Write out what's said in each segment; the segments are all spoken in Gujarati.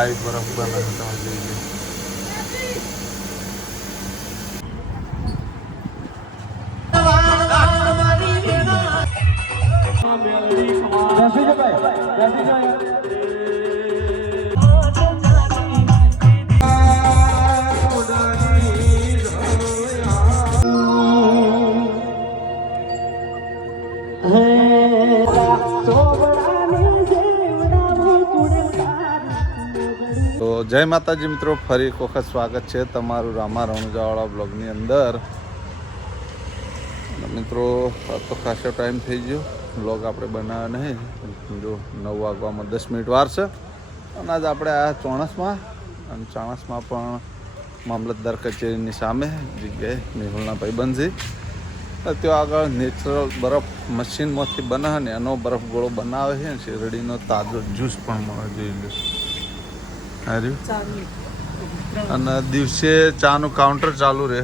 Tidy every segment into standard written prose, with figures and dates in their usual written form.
બરફ બને તમે જોઈ લો. તો જય માતાજી મિત્રો, ફરી એક વખત સ્વાગત છે તમારું રામા રણુજાવાળા બ્લોગની અંદર. મિત્રો તો ખાસો ટાઈમ થઈ ગયો બ્લોગ આપણે બનાવ્યા નહીં. જો 9 વાગવામાં 10 મિનિટ વાર છે અને આજ આપણે આ ચોણસમાં અને ચાણસમાં પણ મામલતદાર કચેરીની સામે જગ્યાએ મેહુલના ભાઈબંધ છે. ત્યાં આગળ નેચરલ બરફ મશીનમાંથી બને ને એનો બરફ ગોળો બનાવે છે. શેરડીનો તાજો જ્યુસ પણ મળે જોઈ લો. અને દિવસે ચાનું કાઉન્ટર ચાલુ રહે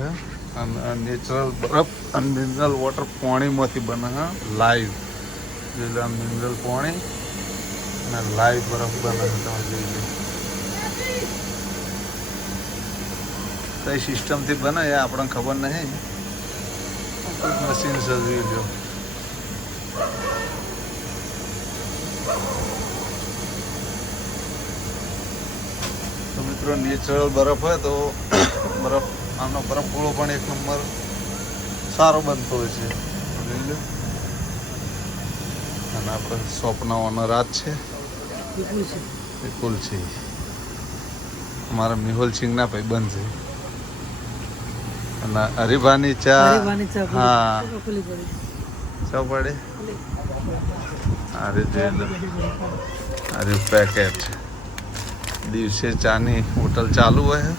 અને નેચરલ બરફ અને મિનરલ વોટર પાણીમાંથી બને લાઈવ. જોઈ લો, મિનરલ પાણી અને લાઈવ બરફ બને તમે જોઈ લો. કઈ સિસ્ટમથી બને એ આપણને ખબર નહીં, મશીન સજવી લો. તો મિત્રો નેચરલ બરફ હોય તો બરફ આનો બરફ ગોળો પણ એક નંબર સારો બનતો હોય છે જોઈ લો. અને આપણે શોપના ઓનર આજ છે વિપુલ છે, અમારા મેહુલ સિંહના ભાઈબંધ છે. અને હરિભાની ચા, હા ચા પડે. અરે જોઈ લો, અરે પેકેટ. દિવસે ચાની હોટલ ચાલુ હોય.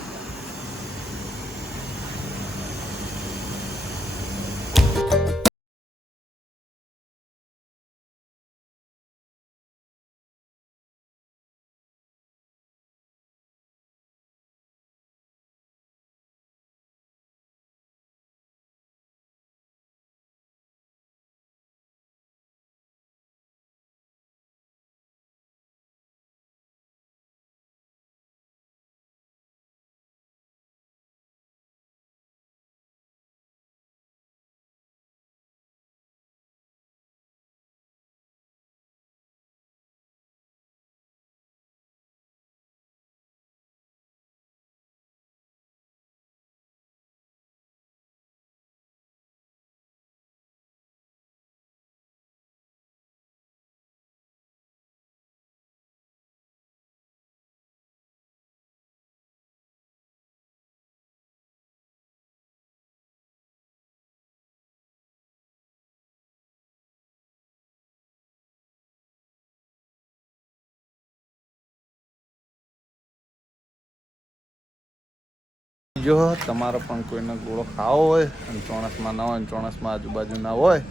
જો તમારો પણ કોઈને ગોળો ખાવો હોય અને ચોણસમાં ના હોય, ચોણસમાં આજુબાજુ ના હોય,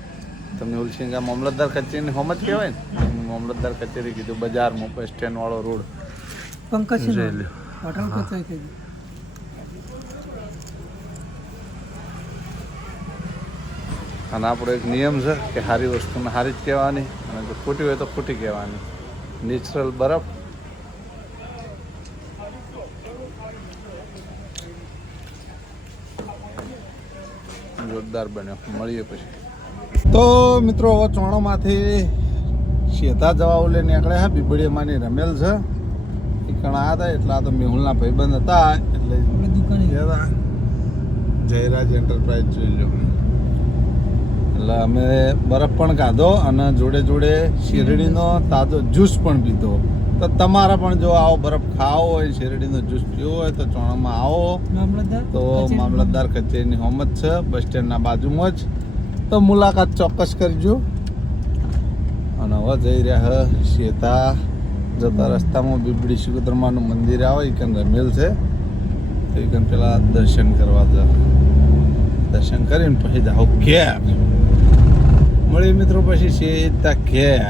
તમે ઉલસિંગા મામલતદાર કચેરીની હોમ જ કહેવાય ને. મામલતદાર કચેરી કીધું, બજારમાં બસ સ્ટેન્ડ વાળો રોડ પંકજ જોઈ લો. અને આપણો એક નિયમ છે કે સારી વસ્તુને સારી જ કહેવાની અને જો ખોટી હોય તો ખોટી કહેવાની. નેચરલ બરફ જોરદાર બન્યો. મળીએ પછી. તો મિત્રો હવે ચોણોમાંથી શેતા જવા ઓલે નીકળ્યા હા. બીબડીયામાંની રમેલ છે એ કણા હતા એટલે આ તો મેહુલના ભાઈબંધ હતા એટલે દુકાને ગયા હતા. જયરાજ એન્ટરપ્રાઇઝ જોઈ લો. એટલે અમે બરફ પણ ખાધો અને જોડે જોડે શેરડીનો તાજો જ્યુસ પણ પીધો. તો તમારા પણ જો આવો બરફ ખાવો હોય, શેરડીનો જ્યુસ પીવો હોય તો ચોણામાં આવો. તો મામલતદાર કચેરીની હોમ જ છે, બસ સ્ટેન્ડના બાજુમાં જ. તો મુલાકાત ચોક્કસ કરજો. અને હવે જઈ રહ્યા શેતા જતા રસ્તામાં બીબડી શિકોતરમાનું મંદિર આવે, એ કન રમેલ છે તો એ કન પેલા દર્શન કરવા જાવ. દર્શન કરીને પછી જાઓ ઘેર. મળી મિત્રો પછી શેતા ઘેર.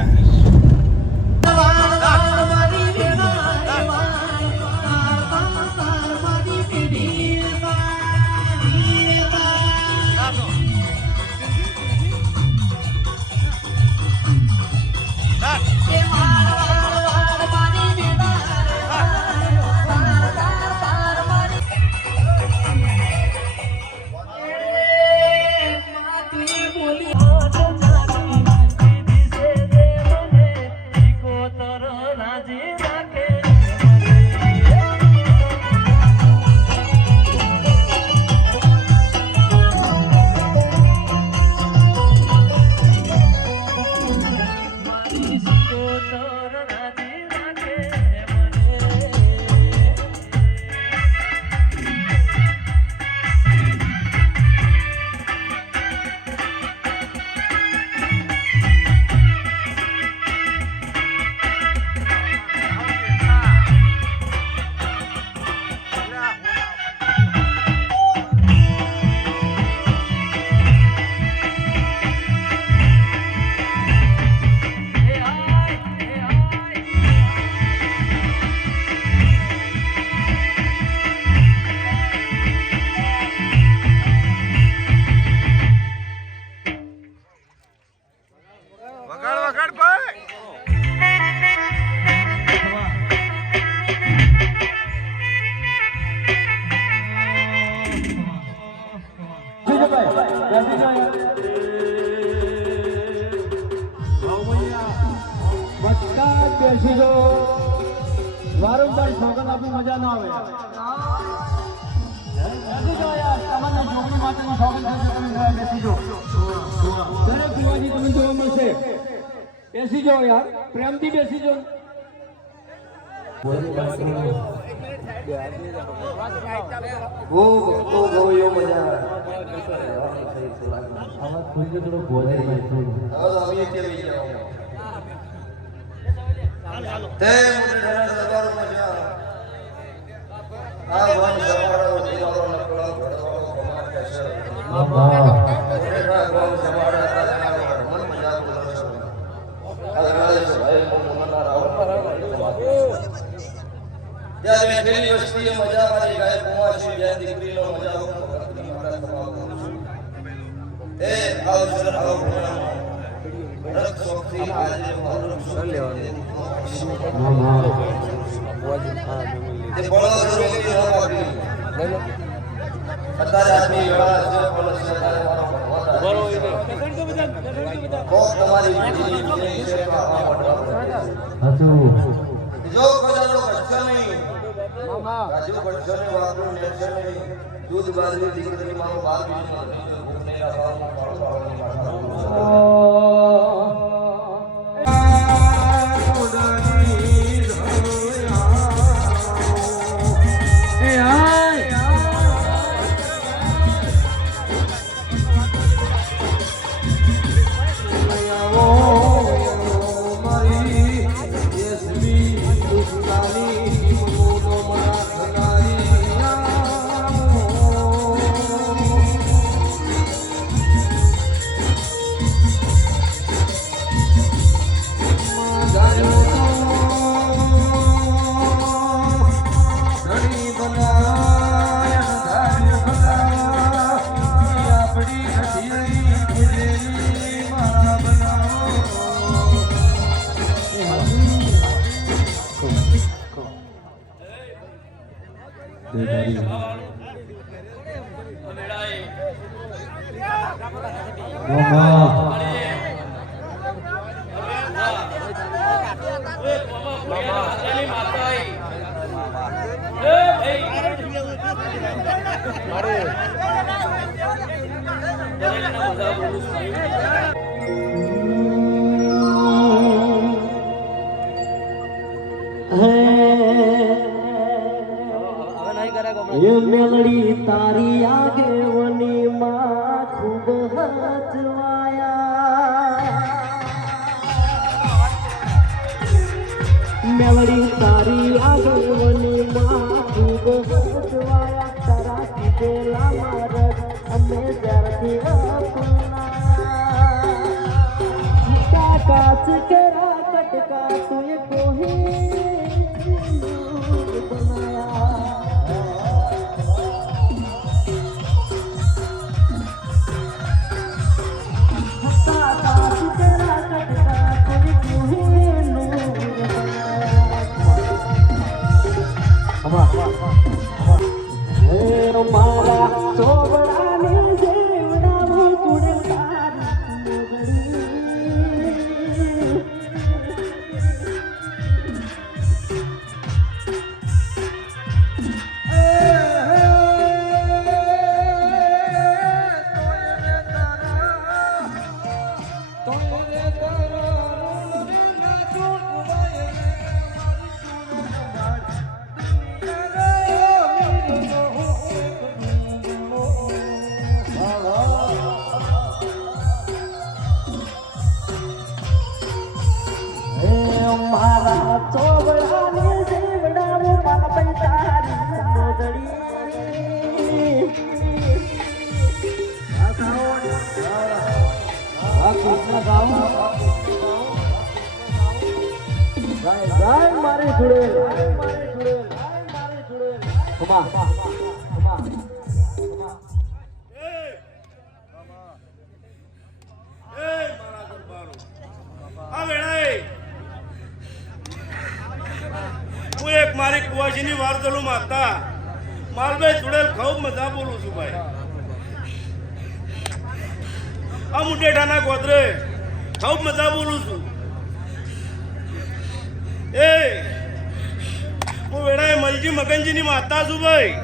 તમારી સોગંદ આપી મજા ના આવે બેસી જાઓ યાર તમને જોગણી માટેની સોગંદ છે તમે જોવા બેસી જાઓ દરેક કુવાજી તમને જોવા મળશે બેસી જાઓ યાર પ્રેમથી બેસી જાઓ वो यो मजा आवाज थोड़ी तो थोड़ा बोल रही है अब ये के भी जाओ ते मुझे डर लगा मजा आ वन समारा वो दिलारो नकला घड़वारो कमाल कैसे बाबा मुझे डर वन समारा मन मजा बोल अरे भाई मोहम्मद राव या मैं दिल्ली वस्ती मजा मारी गाय कुमार या दिकरी लो मजा ए आओ सर आओ रख सोखी आज मामा ते बोलो जरूरी है बाकी અત્યારે આદમી વેળા છે બોલો સરકારે મારો બોલો ઈને કો તમારી બીજી છે હાજુ જો કોજાનો કચ્છા નહીં મામા રાજુ કચ્છા ને વાપરું નેચર નહીં દૂધ બાજરી દીકરી મારો બાપ ભૂખ નહીં રાવના પાળવાની ये मेलड़ी तारी आगे वनी माँ खूब हजवाया मेलड़ी तारी आगे वनी माँ खूब हजवाया तारा की बेला मारत हमें जरती अपना काच केरा कटका तुझे कोही बनाया मारा चोबड़ाने जेवड़ा तुड़े मारे जुड़े હું એક મારી કુવાજીની વાર્તલું માતા માલભાઈ જોડેલ ખૂબ મજા બોલું છું ભાઈ આ મુટેઠાના ગોદરે ખૂબ મજા બોલું છું એ હું વેળાએ મલજી મગનજીની માતા છું ભાઈ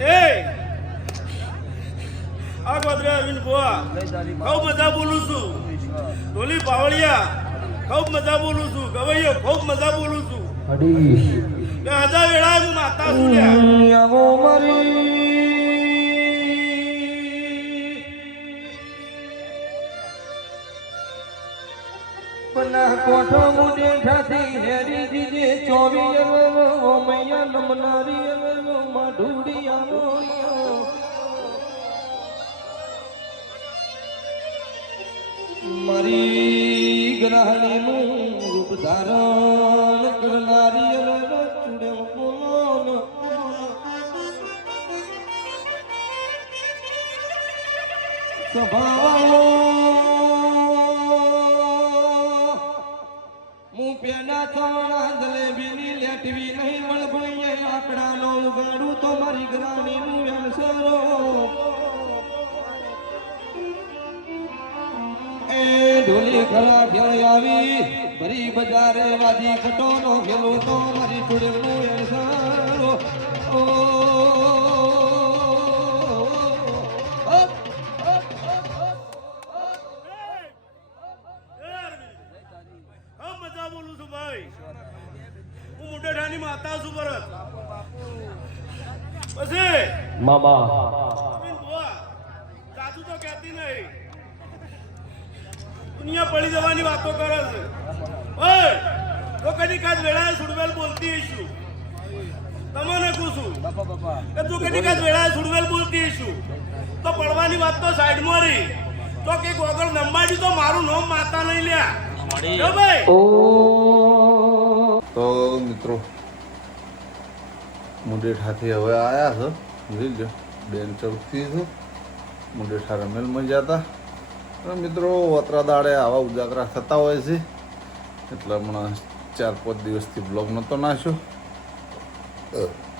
એ આ ગોદરે અરવિંદ બુઆ ખૂબ મજા બોલું છું ઢોલી પાવળિયા ખૂબ મજા બોલું છું ગવૈયો ખૂબ મજા બોલું છું કે હજા વેળાએ હું માતા છું લ્યા કોઠો મુડે ઠાથી હેરી દીજે ચોવી મૈયા નમનારી માઢુડિયાનો મારી ગ્રહણીનું રૂપ ધારણ કરનારી ચૂડે બોલો હું પેલા થોડા જલેબીની લેટવી નહીં મળભઈએ આકડાનો ઉગાડું તો મારી ગ્રાણીનું વેણસરો એ ઢોલી ખરા ઘેર આવી ભરી બજારે વાજી કટોનો ખેલો તો મારી ચૂડેલનું વેણસરો ખૂબ મજા બોલું છું ભાઈ હું મુંડેઠાની માતા છું ભરત પછી મામા અરવિંદ બુઆ સાચું તો કહેતી નહીં દુનિયા પડી જવાની વાતો કરે છે ઓય તો કદી કાજ વેળાએ સુડવેલ બોલતી હશું તમને પૂછું કે તું કદી કાજ વેળાએ સુડવેલ બોલતી હશું તો પડવાની વાત તો સાઈડમાં રહી તો કે ગોગળ નંબાડી તો મારું નામ માતા નહીં લ્યા જો ભાઈ તો મિત્રો મુંડેઠાથી હવે આવ્યા છે જોઈ લો બેન ચડતી છે મુંડેઠા રમેલમાં જતા અને મિત્રો વતરા દાડે આવા ઉજાગરા થતા હોય છે એટલે હમણાં 4-5 દિવસથી બ્લોગ નહોતો નાખ્યો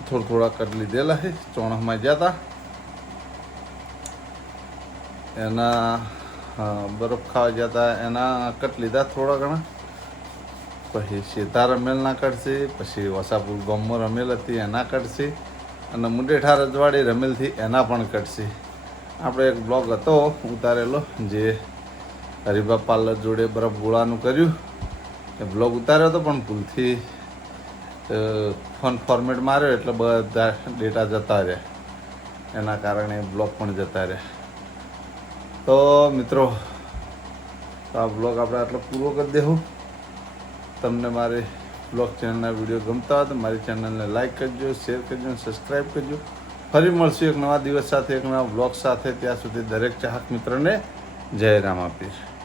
થોડા કટ લીધેલા છે ચોણામાં જતા એના બરફ ખાવા જતા એના કટ લીધા થોડા ઘણા પછી શેતા રમેલના કટશે પછી વસાપુર ગામમાં રમેલ હતી એના કટશે અને મુંડેઠા રજવાડી રમેલથી એના પણ કટશે આપણે એક બ્લોગ હતો ઉતારેલો જે હરિભા પાર્લર જોડે બરફ ગોળાનું કર્યું એ બ્લોગ ઉતાર્યો હતો પણ ભૂલથી ફોન ફોર્મેટ માર્યો એટલે બધા ડેટા જતા રહ્યા એના કારણે બ્લોગ પણ જતા રહ્યા તો મિત્રો તો આ બ્લોગ આપણે આટલો પૂરો કરી દેવું તમને મારી બ્લોગ ચેનલના વિડીયો ગમતા હોય તો મારી ચેનલને લાઈક કરજો શેર કરજો અને સબસ્ક્રાઈબ કરજો ફરી મળશું એક નવા દિવસ સાથે એક નવા બ્લોગ સાથે ત્યાં સુધી દરેક ચાહક મિત્રને જય રામાપીર